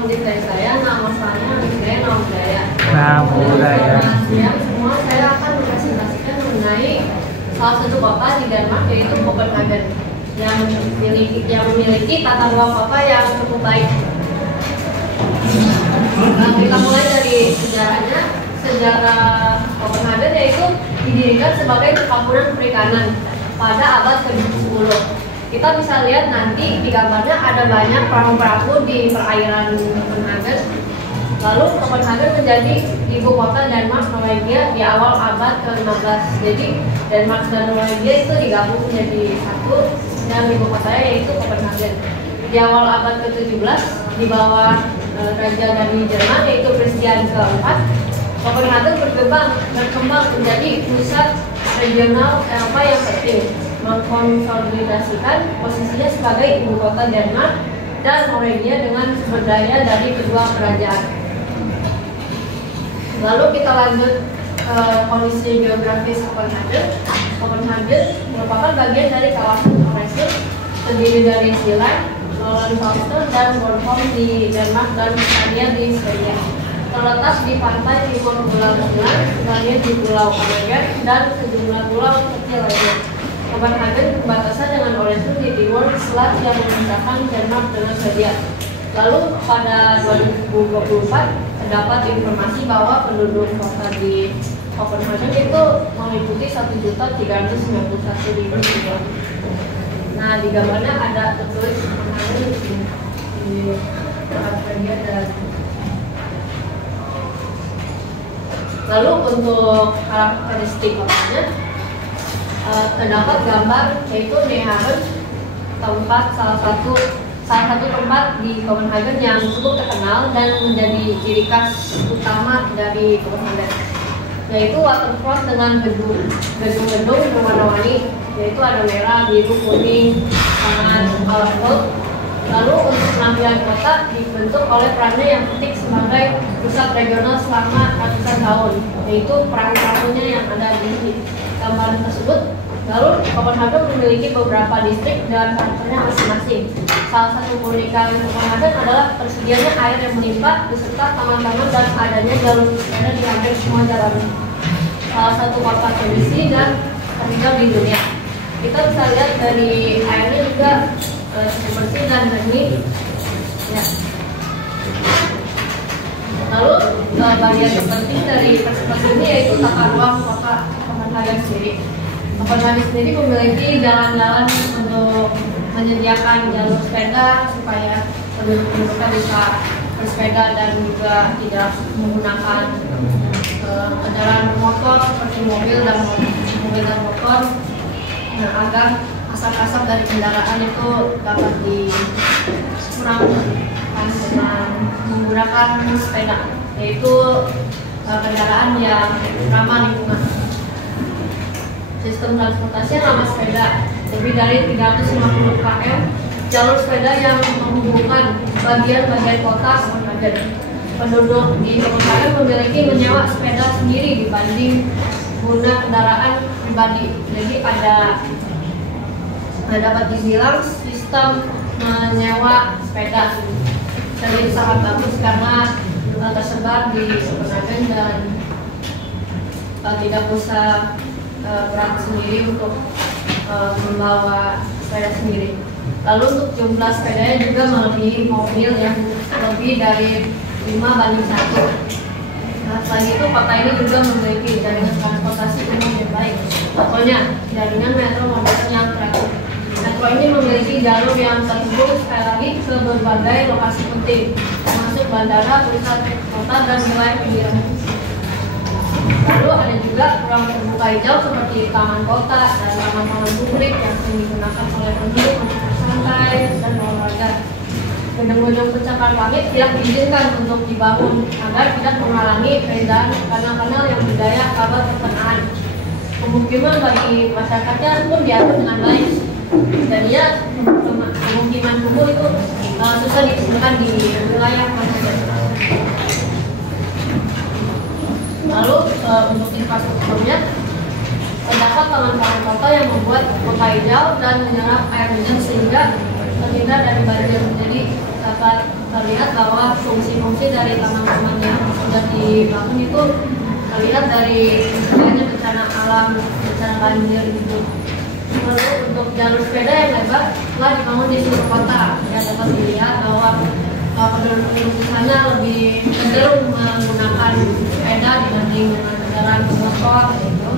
mungkin dari saya, nama saya nama budaya. Nama budaya. Semua saya akan mempresentasikan mengenai salah satu kota di Denmark, yaitu Copenhagen, yang memiliki tata ruang kota yang cukup baik. Nah, kita mulai dari sejarahnya. Sejarah Copenhagen yaitu didirikan sebagai perkampungan perikanan pada abad ke-10. Kita bisa lihat nanti di gambarnya ada banyak perahu-perahu di perairan Copenhagen. Lalu Copenhagen menjadi ibu kota Denmark Norwegia di awal abad ke-15. Jadi Denmark dan Norwegia itu digabung menjadi satu dan ibu kotanya yaitu Copenhagen. Di awal abad ke-17 di bawah raja dari Jerman yaitu Christian keempat, Copenhagen berkembang menjadi pusat regional Eropa yang penting, mengkonsolidasikan posisinya sebagai ibu kota Denmark dan Norwegia dengan sumber daya dari kedua kerajaan. Lalu kita lanjut ke kondisi geografis Copenhagen. Copenhagen merupakan bagian dari kawasan Øresund, terdiri dari Zeeland, Lolland Falster, dan Bornholm di Denmark dan Scania di Swedia. Terletak di pantai timur Pulau Zeeland, sebagian di Pulau Amager, dan sejumlah pulau kecil lainnya. Copenhagen berbatasan dengan Øresund di timur, selat yang memisahkan Denmark dengan Swedia. Lalu pada 2024 terdapat informasi bahwa penduduk kota di Copenhagen itu meliputi 1.391.000 jiwa. Nah, di gambarnya ada tertulis Copenhagen di bagian dan lalu untuk karakteristik kotanya terdapat gambar yaitu Nyhavn, tempat salah satu tempat di Copenhagen yang cukup terkenal dan menjadi ciri khas utama dari Copenhagen, yaitu waterfront dengan gedung-gedung berwarna-warni, yaitu ada merah, biru, kuning, sangat colorful. Lalu untuk penampilan kota dibentuk oleh perannya yang penting sebagai pusat regional selama ratusan tahun, yaitu perahu-perahunya yang ada di gambar tersebut. Lalu Copenhagen memiliki beberapa distrik dan karakternya masing-masing. Salah satu keunikan Copenhagen adalah tersedianya air yang melimpah beserta taman-taman dan adanya jalur sepeda di hampir semua jalan. Salah satu kota terbersih dan tertinggal di dunia. Kita bisa lihat dari airnya juga cukup bersih dan jernih. Ya. Lalu bagian terpenting dari presentasi ini yaitu tata ruang kota Copenhagen sendiri. Copenhagen sendiri memiliki jalan-jalan untuk menyediakan jalur sepeda supaya penduduk-penduduknya bisa bersepeda dan juga tidak menggunakan kendaraan motor seperti mobil dan motor, agar asap-asap dari kendaraan itu dapat dikurangkan dengan menggunakan sepeda, yaitu kendaraan yang ramah lingkungan. Sistem transportasi ramah sepeda, lebih dari 350 km jalur sepeda yang menghubungkan bagian-bagian kota Copenhagen. Penduduk di Copenhagen memiliki menyewa sepeda sendiri dibanding guna kendaraan pribadi. Jadi dapat dibilang sistem menyewa sepeda jadi sangat bagus karena tersebar di Copenhagen dan tidak usah berat sendiri untuk membawa sepeda sendiri. Lalu untuk jumlah sepedanya juga melebihi mobil yang lebih dari 5:1. Nah, selain itu kota ini juga memiliki jaringan transportasi umum yang baik. Contohnya jaringan metro modern yang teratur. Metro ini memiliki jalur yang terhubung sekali lagi ke berbagai lokasi penting, termasuk bandara, pusat kota, dan wilayah pinggiran. Lalu ada juga ruang terbuka hijau seperti taman kota dan taman-taman publik yang sering digunakan oleh penduduk untuk bersantai dan olahraga. Gedung-gedung pencakar langit tidak diizinkan untuk dibangun agar tidak menghalangi keindahan kanal-kanal yang berdaya kabar pertanahan. Pemukiman bagi masyarakatnya pun diatur dengan baik. Jadinya pemukiman kumuh itu susah ditemukan di wilayah Copenhagen. Lalu untuk infrastrukturnya terdapat taman-taman kota yang membuat kota hijau dan menyerap air hujan sehingga terhindar dari banjir. Jadi dapat terlihat bahwa fungsi-fungsi dari taman-taman yang sudah dibangun itu terlihat dari misalnya bencana alam, bencana banjir gitu. Lalu untuk jalur sepeda yang lebar telah dibangun di seluruh kota. Ya, dapat dilihat bahwa penduduk di sana lebih cenderung menggunakan sepeda dibanding dengan kendaraan bermotor gitu.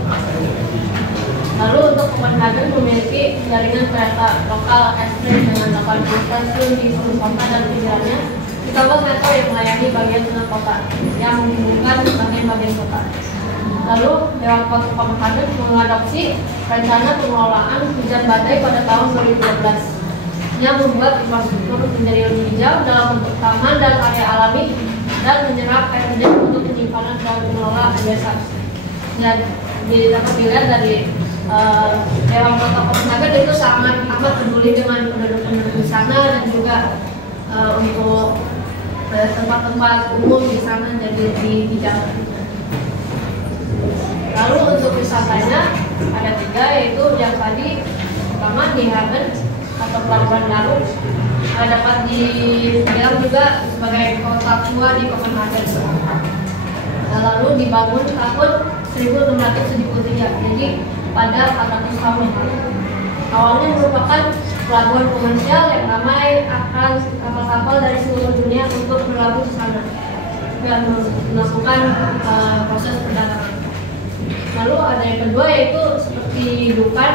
Lalu untuk Copenhagen memiliki jaringan kereta lokal ekstrim dengan 80 stasiun di seluruh kota dan pinggirannya, ditambah metro yang melayani bagian tengah kota yang menghubungkan bagian-bagian kota. Lalu Dewan Kota Copenhagen mengadopsi rencana pengelolaan hujan badai pada tahun 2012 yang membuat infrastruktur menjadi lebih hijau dalam bentuk taman dan area alami dan menyerap air hujan untuk penyimpanan dan mengelola air sars. Dan dapat dilihat dari Dewan Kota Copenhagen itu sangat amat peduli dengan penduduk-penduduk di sana dan juga untuk tempat-tempat umum di sana jadi lebih hijau. Lalu untuk wisatanya ada 3, yaitu yang tadi pertama di Haven atau pelabuhan laut, dapat dibilang juga sebagai kota tua di Copenhagen. Lalu dibangun tahun 1673, jadi pada 400 tahun yang lalu. Awalnya merupakan pelabuhan komersial yang ramai akan kapal-kapal dari seluruh dunia untuk berlabuh di sana dan melakukan proses perdagangan. Lalu ada yang kedua yaitu seperti Dukan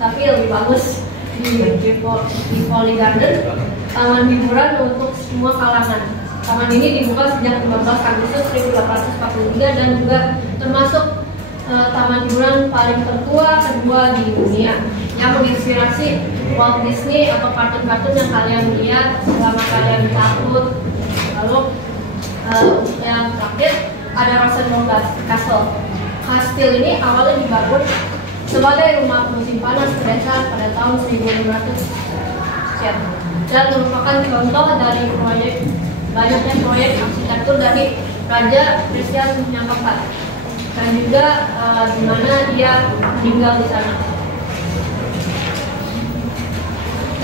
tapi lebih bagus di Folly Garden, taman hiburan untuk semua kalangan. Taman ini dibuka sejak 15 Agustus 1843 dan juga termasuk taman hiburan paling tertua kedua di dunia yang menginspirasi Walt Disney atau kartun-kartun yang kalian lihat selama kalian takut. Lalu yang terakhir ada Rosenborg Castle. Kastil ini awalnya dibangun sebagai rumah musim panas pedesaan pada tahun 1500 dan merupakan contoh dari banyaknya proyek arsitektur dari Raja Christian yang keempat dan juga di mana dia meninggal di sana.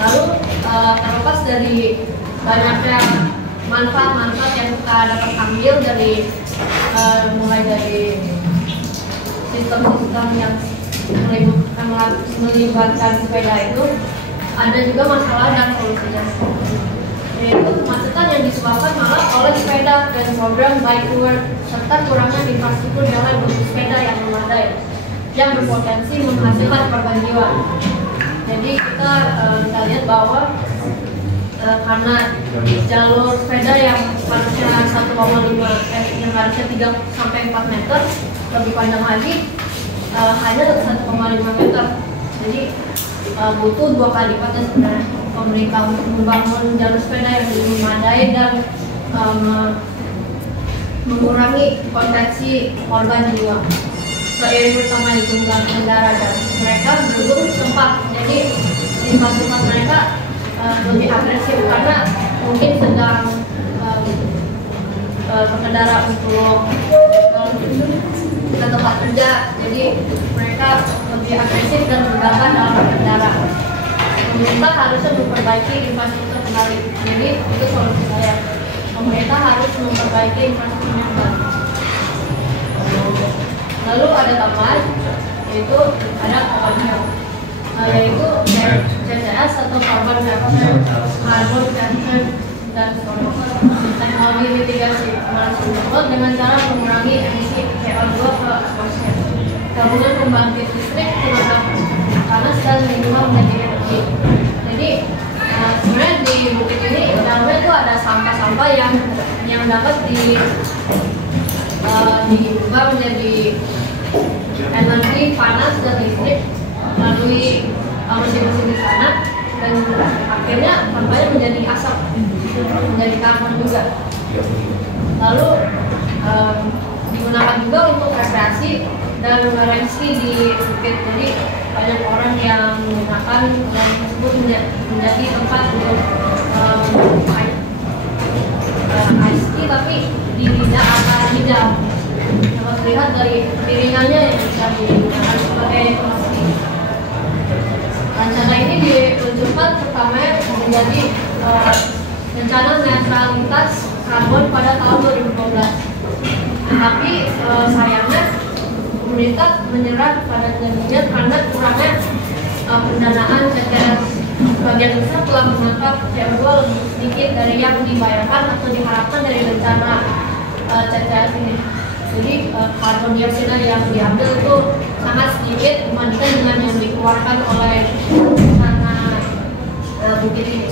Lalu terlepas dari banyaknya manfaat-manfaat yang kita dapat ambil dari mulai dari sistem-sistem yang melibatkan sepeda itu, ada juga masalah dan solusinya, yaitu kemacetan yang disebabkan malah oleh sepeda dan program bike to work serta kurangnya infrastruktur jalan untuk sepeda yang memadai yang berpotensi menghasilkan korban jiwa. Jadi kita bisa lihat bahwa karena jalur sepeda yang harusnya 1,5 yang harusnya 3 sampai 4 meter lebih panjang lagi hanya 1,5 meter. Jadi butuh 2 kali lipat sebenarnya pemerintah untuk membangun jalur sepeda yang lebih memadai dan mengurangi potensi korban jiwa. Seiring bertambahnya jumlah pengendara dan mereka belum sempat, jadi sifat-sifat mereka lebih agresif karena mungkin sedang berkendara untuk ke tempat kerja, jadi mereka lebih agresif dan bergabah dalam berkendara. Pemerintah harusnya memperbaiki infrastruktur kembali. Jadi itu solusi saya. Pemerintah harus memperbaiki infrastrukturnya kembali. Lalu ada tambahan, yaitu ada Copenhagen, yaitu CCS atau carbon capture dan teknologi mitigasi pemanasan tersebut dengan cara mengurangi emisi CO2 ke atmosfer. Gabungan pembangkit listrik tenaga panas dan minimal menjadi energi. Jadi sebenarnya di bukit ini dalamnya itu ada sampah-sampah yang dapat diubah menjadi energi panas dan listrik melalui mesin-mesin di sana, dan akhirnya sampahnya menjadi asap, menjadi karbon juga. Lalu digunakan juga untuk rekreasi dan referensi di bukit. Jadi banyak orang yang menggunakan dan tersebut menjadi tempat untuk ice tea, tapi di tidak akan hijau. Dapat terlihat dari piringannya yang bisa digunakan sebagai plastik. Rencana ini diluncurkan pertama menjadi rencana netralitas karbon pada tahun 2012. Tapi sayangnya pemerintah menyerah pada janjinya karena kurangnya pendanaan. CCS bagian besar telah menangkap CO2 lebih sedikit dari yang dibayarkan atau diharapkan dari rencana CCS ini. Jadi karbon dioksida yang diambil itu sangat sedikit dibandingkan dengan yang dikeluarkan oleh rencana bukit ini.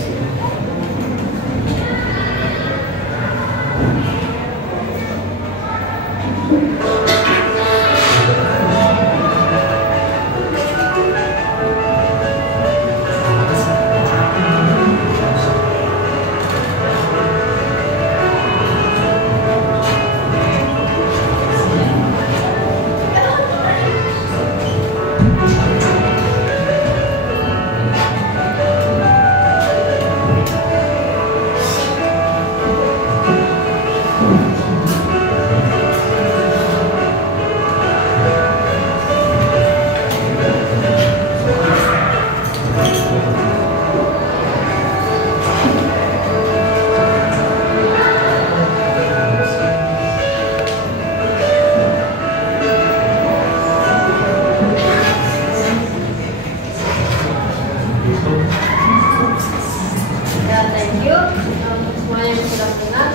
Thank you untuk semua yang sudah dengar.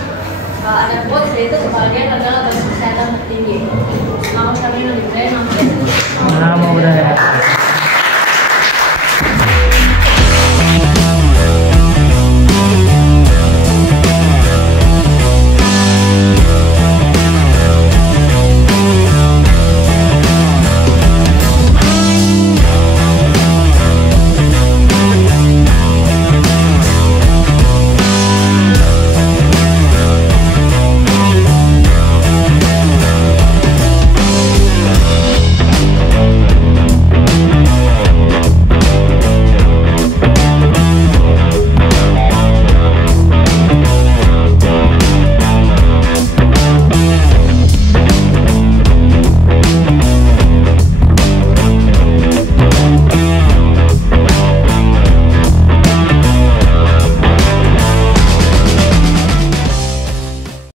Ada quotes yaitu kebahagiaan adalah bagi kesehatan tertinggi. Selamat kami nanti. Nama budaya.